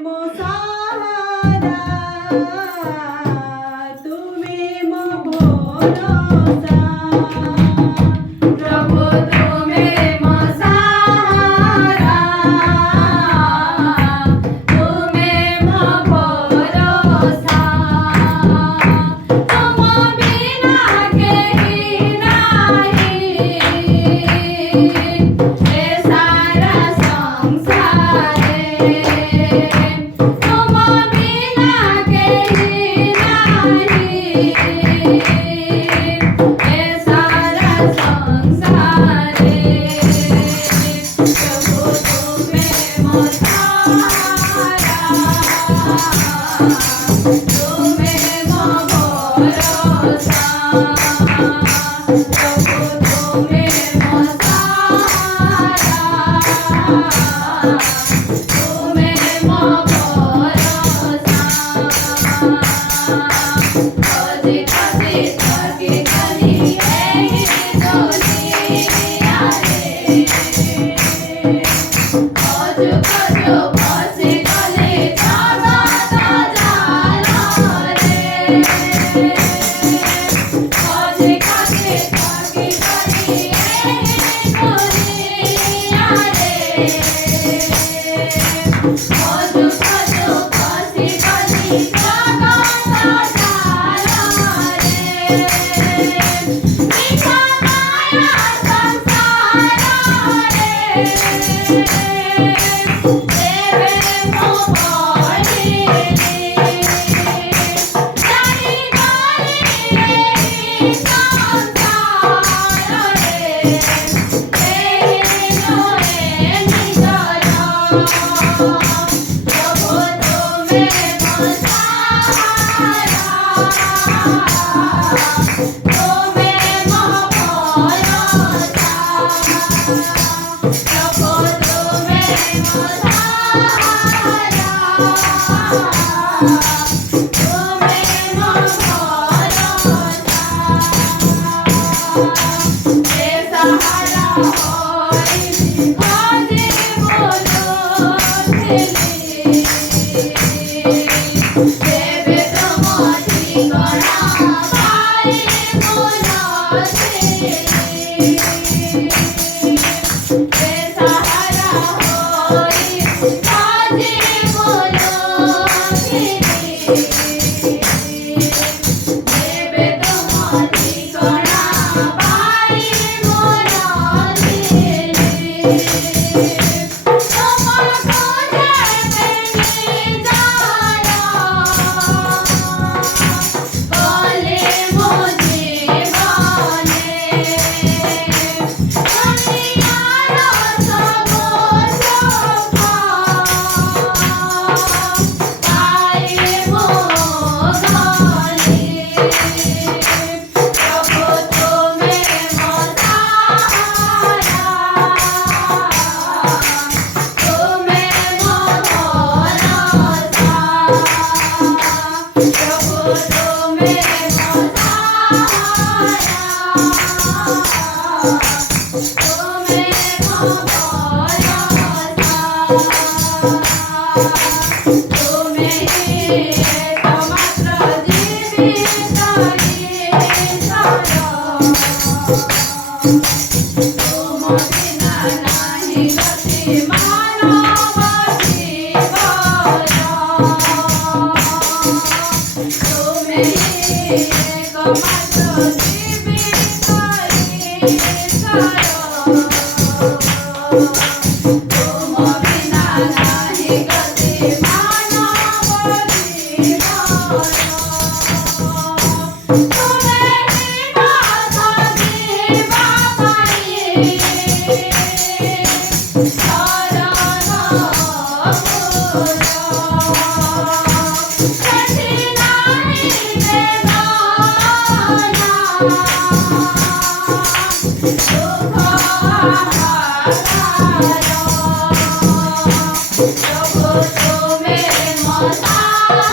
मो सहारा तुम्ही मो भरोसा प्रभु तुम्ही मो सहारा तुम्ही मो भरोसा तुम बिना केही नाही हे सारा संसारे तुम बिना केही नाही हे सारा संसारे प्रभु तुम्ही मो सहारा तुम्ही मो भरोसा प्रभु तुम्ही मो सहारा तुम्ही मो भरोसा खोजी खोजी थकी गली एही दुनिया रे खोजु खोजु फसी गली जगत जाल रे खोजी खोजी थकी गली एही दुनिया रे खोजु खोजु फसी गली जगत जाल रे मिठा माया संसार रे देवे मो पडिली जाई गली एही संसार रे एही नोए निजर प्रभु तुम्ही मो सहारा तुम्ही मो भरोसा प्रभु तुम्ही मो सहारा तुम्ही मो भरोसा हे सहारा होई खोजी बोलुथिली देवे तुम ठिकଣା पाई बोलुथिली हे सहारा होई खोजी बोलुथिली देवे तुम ठिकଣା पाई बोलुथिली तुमर खोजे पेनी जाना बोले मो जीवने दुनियार सब सुख पाई मो गले प्रभु तुम्ही मो सहारा तुम्ही मो भरोसा प्रभु तुम्ही मो सहारा तुम्ही मो भरोसा तुम्ही एकमात्र जीवित तुम बिना नाही गति मानव जीवन तुम्ही एकमात्र जीवित तुम बिना नाही गति मानव जीवन तुम्ही विनाश जीवा पाई शरण पुर कठिनाई वेदना दुख प्रभु तुम्ही मो सहारा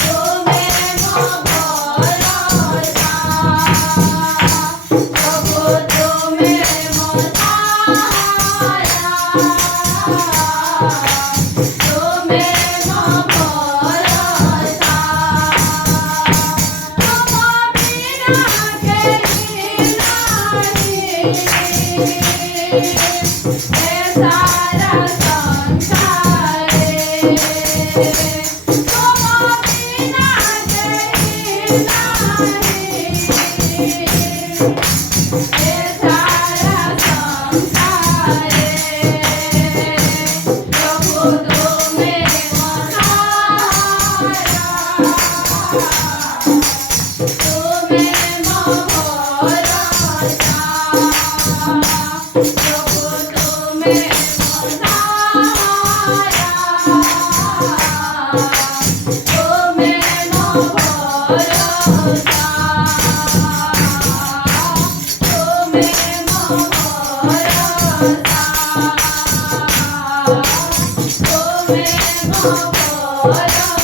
तुम्ही मो भरोसा प्रभु तुम्ही मो सहारा એ સારા સંસારે તુમ વિના જઈ નહીં એ સારા સંસારે પ્રભુ તુમે Oh